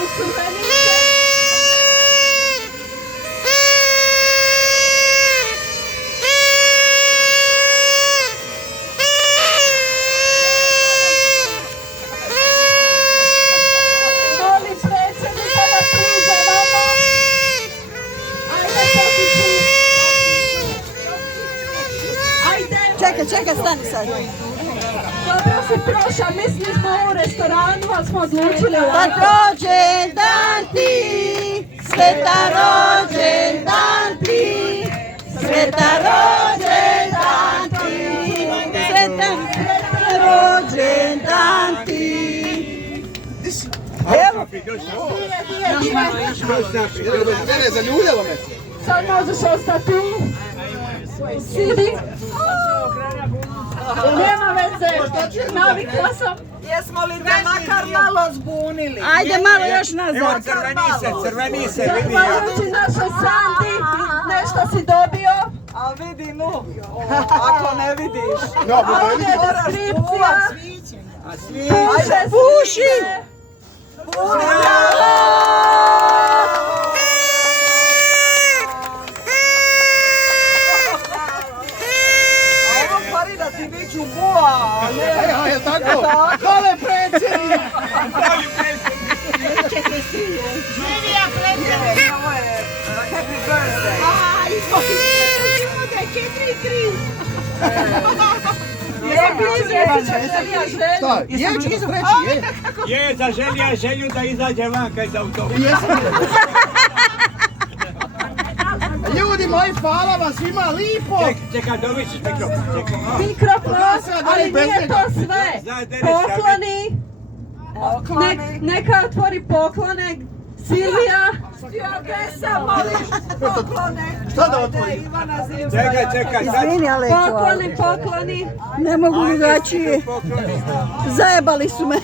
u crvenice. Molim predsjednika da priđe vama. Ajde, potiči. Ajde. Čekaj, stani sad. Dobro si prošla, mislili smo u restoranu, ali smo odlučili Da ovako. rođendan ti, sretan rođendan ti, sretan rođendan ti, sretan rođendan ti. Evo. Mene je zaljudilo me. Sad možeš ostati tu. Sidi. Nema veze, navikla sam. Jesmo li te makar malo zbunili? Ajde malo još nazad. Crveni se, vidi. Zahvaljujući našoj Sandi, nešto si dobio. A vidi nu, ako ne vidiš. No, A ovdje je deskripcija. Ajde, Puši! A ovo pari da ti viću bua, a ne. Ja, je tako? Hvala predsjednik! Ovo je happy birthday. Šta? Je, ću reći, je. Je, zaželija želju da izađe vanka iz autobusa. Jesam. Ljudi moji, hvala vam svima lipo. Čekaj, dobit ćeš mikrofon. Mikrofon, ali nije to sve. Pokloni. Neka otvori poklone. Silvija. Šta da otvorim? Čekaj, Izvini, ali Pokloni. ne mogu drugačije. Zajebali su me.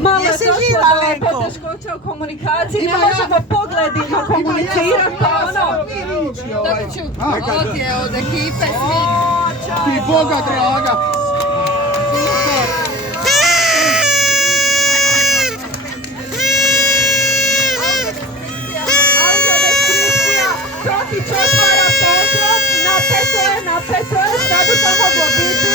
Malo je Jesi došlo živa, do Lenko? poteškoća u komunikaciji. Ne možemo pogledima komunicirati, pa ono. Ovdje od ekipe svi. Ti Boga draga. Audio deskripcija. Protić otvara poklon. Napeto je. Šta bi to moglo biti?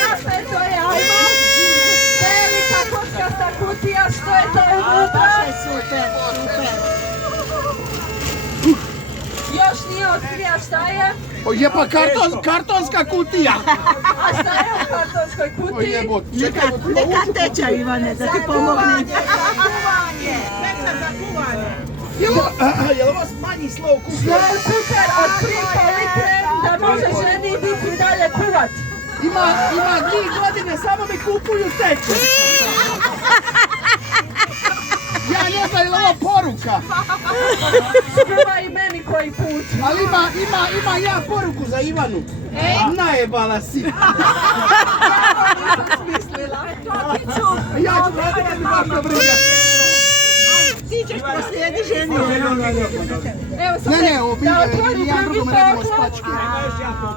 Napeto je, ajmo. Velika kockasta kutija. Što je to unutra? Još nije otkrija šta je. O je pa kartonska kutija. A šta je u kartonskoj O kutiji? jebot, čekaj. Neka teča, Ivane, da ti pomogne. Jel ovo manji slov kuće? To je super od prikolike da može ženi biti dalje kuvat. Ima 2 godine, samo mi kupuju teče. Ja ne znam, je li ovo poruka? Skuva i meni koji put. Ali ima ja poruku za Ivanu. Najebala si. Ja ću vratiti kad mi baš ne briga. Ti ćeš poslijedi ženi. Evo sad Ne, ovo da otvori ja drugi drugom redimo poklon. spačke.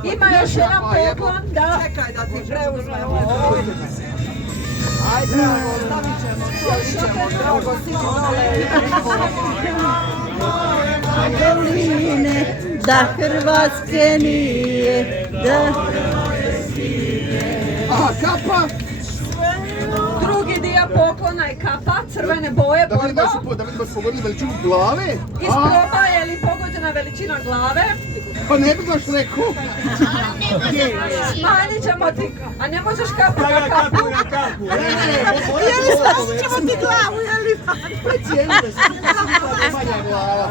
Ima još jedan poklon, da. Čekaj da ti preuzmemo ovo. Ajde, drago, stavit ćemo, drago, Doline, da Hrvatske nije, da... Aha, kapa. Drugi dio poklona je kapa, crvene boje, Da vidim bordo. da su pogodili veličinu glave. Isproba je li pogođena veličina glave. Pa ne bi baš rekao. Smanjit ćemo ti, a ne možeš kapu na kapu. Jeli spasit ćemo ti glavu, jeli? Precijenite se. Manja glava.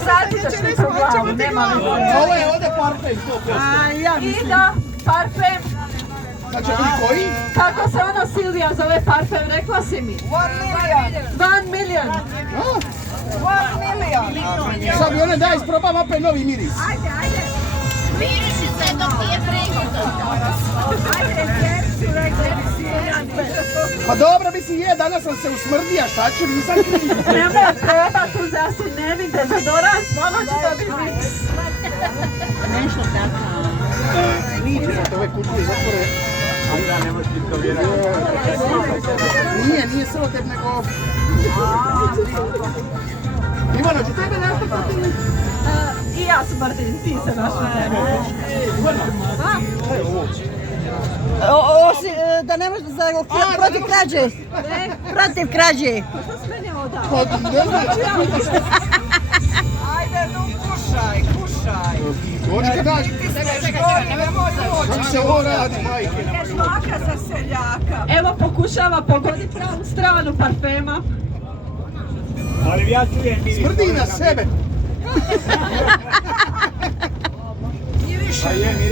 Sad ćeš mi po glavu, nema veze. Ovo je ovdje parfem 100%. I da, parfem, Znači, vidi koji? kako se ono Silvija zove parfem, rekla si mi. 1 million. A, 1 million. sad mi one daj isprobam opet novi miris. Miriši se dok nije pregoto. Pa dobro, mislim je, danas sam se usmrdija, šta ću, nisam kriv. Nemoj probat tu zasi, ne vide, dezodorant, malo će dobiti miks. Nešto tako. Liče za to ove kutije zatvore. Onda ne možeš ti to vjerati. Nije selotep, nego... Ivana, ću tebe nešto protiv? I ja smrdim, ti se našla. Da ne možeš za protiv krađe. Protiv krađe. Što si meni odao? Pa, ne znači. Ajde, no kušaj. Dođi kad daš. Kako se ovo radi, majke? Žvaka za seljaka. Evo pokušava pogoditi pravu stranu parfema. Ali ja čujem miris. Smrdi na sebe.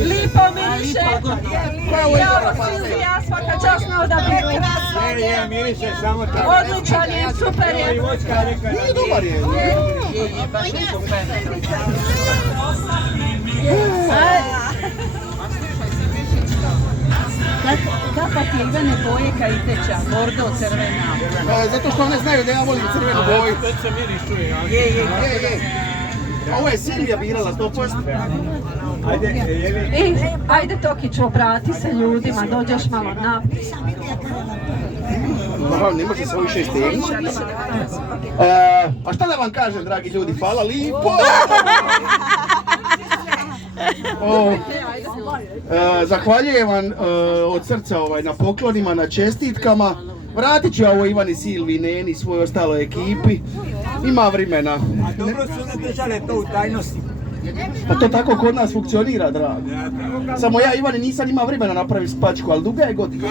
Lipo miriše. Ja, Silvija, svaka čast na odabiru. Je, miriše samo tako. Odličan je, super je. I voćka reka. Nije dobar je. Kapa ti je Ivane boje kaj teča, bordo crvena. Zato što one znaju da ja volim crvenu boju. Već se miris čuje. Je. Ovo je Silvija birala 100%. Ajde, je li? Ajde Tokić, obrati se ljudima, dođeš malo na... Aha, ne može se ovi 6 tegnuti. A šta da vam kažem, dragi ljudi, hvala lipo! Zahvaljujem vam od srca na poklonima, na čestitkama. Vratit ću ja ovo Ivani, Silvi, Neni, svoj ostaloj ekipi. Ima vremena. A dobro su ne držale to u tajnosti. Pa to tako kod nas funkcionira, drago. Samo ja, Ivani, nisam imao vremena napraviti spačku, ali duga je godina.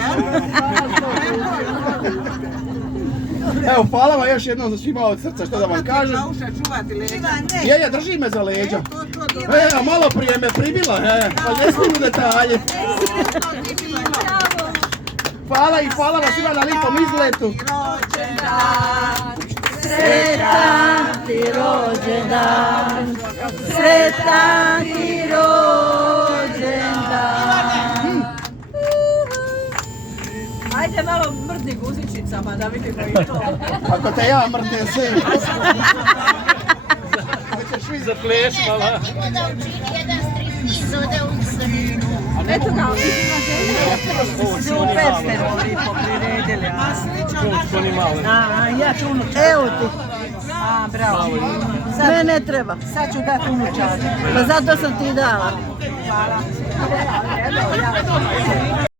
Evo, hvala vam još jednom za svima od srca, što da vam kažem. Je, drži me za leđa. A malo prije me pribila, pa ne smijem u detalje. Hvala i hvala vam svima na lipom izletu. Sretan ti rođendan, sretan ti rođendan. Ajde malo mrdni guzičicama da vidimo i to. Ako te ja mrdnem sve. Hoćeš vi za pleš mala. Idemo da učini jedan striptiz ovdje u Srbiju. Eto ga, Super ste lipo priredili. Ja ću unučati. Evo ti. Bravo. Sve ne treba. Sad ću dati unučati. Pa zato sam ti dala. Hvala.